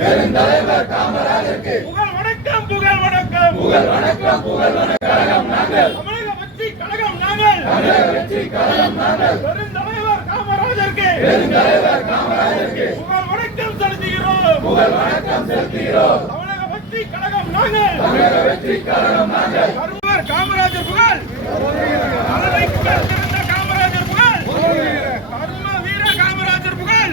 பெருந்தலைவர் காமராஜருக்கு. புகழ் வணக்கம் புகழ் வணக்கம் புகழ் வணக்கம் புகழ் வணக்கம் நாங்கள் தமிழக வெற்றி கழகம் நாங்கள் தமிழக வெற்றி கழகம் நாங்கள் பெருந்தலைவர் காமராஜருக்கு பெருந்தலைவர் காமராஜருக்கு. புகழ் வணக்கம் செலுத்துகிறோம். புகழ் வணக்கம் செலுத்துகிறோம். வெற்றி கழகம் நாங்கள் தமிழக வெற்றி கழகம் நாங்கள் கருவர் காமராஜர் புகழ். தலைமைக்கு சிறந்த காமராஜர் புகழ். கர்ம வீர காமராஜர் புகழ்.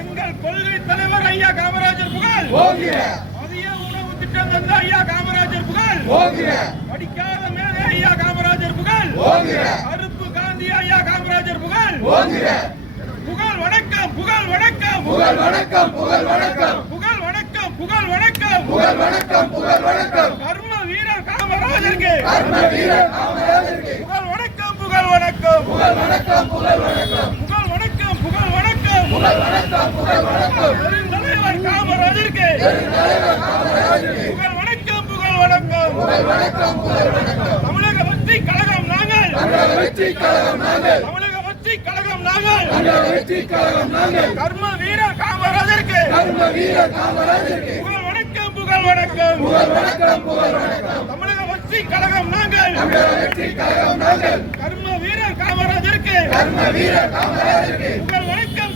எங்கள் கொள்கை தலைவர் ஐயா காமராஜர் புகழ். மதிய உணவு திட்டம் தந்த ஐயா காமராஜர் புகழ். படிக்காத மேலே ஐயா காமராஜர் புகழ். கருப்பு காந்தி ஐயா காமராஜர் புகழ். புகழ் வணக்கம் புகழ் வணக்கம். புகழ் வணக்கம் புகழ் வணக்கம். வணக்கம் புகழ் வணக்கம். கர்ம வீரர் காமராஜருக்கு. கர்ம வீரர் காமராஜருக்கு. புகழ் வணக்கம் புகழ் வணக்கம். புகழ் வணக்கம் புகழ் வணக்கம். புகழ் வணக்கம் புகழ் வணக்கம். புகழ் வணக்கம் புகழ் வணக்கம். பெருந்தலைவர் காமராஜருக்கு. பெருந்தலைவர் காமராஜருக்கு. புகழ் வணக்கம் புகழ் வணக்கம். புகழ் வணக்கம் புகழ் வணக்கம். தமிழக வெற்றி கழகம் நாங்கள். தமிழக வெற்றி கழகம் நாங்கள். தமிழக வெற்றி கழகம் நாங்கள். தமிழக வெற்றி கழகம் நாங்கள். கர்ம வீரர் காமராஜருக்கு. கர்ம வீரர் காமராஜருக்கு. புகழ் வணக்கம். புகழ் வணக்கம் புகழ் வணக்கம். தமிழக வெற்றி கழகம் நாங்கள். தமிழக வெற்றி கழகம் நாங்கள். கர்ம வீரர் காமராஜருக்கு. கர்ம வீரர் காமராஜருக்கு. புகழ் வணக்கம்.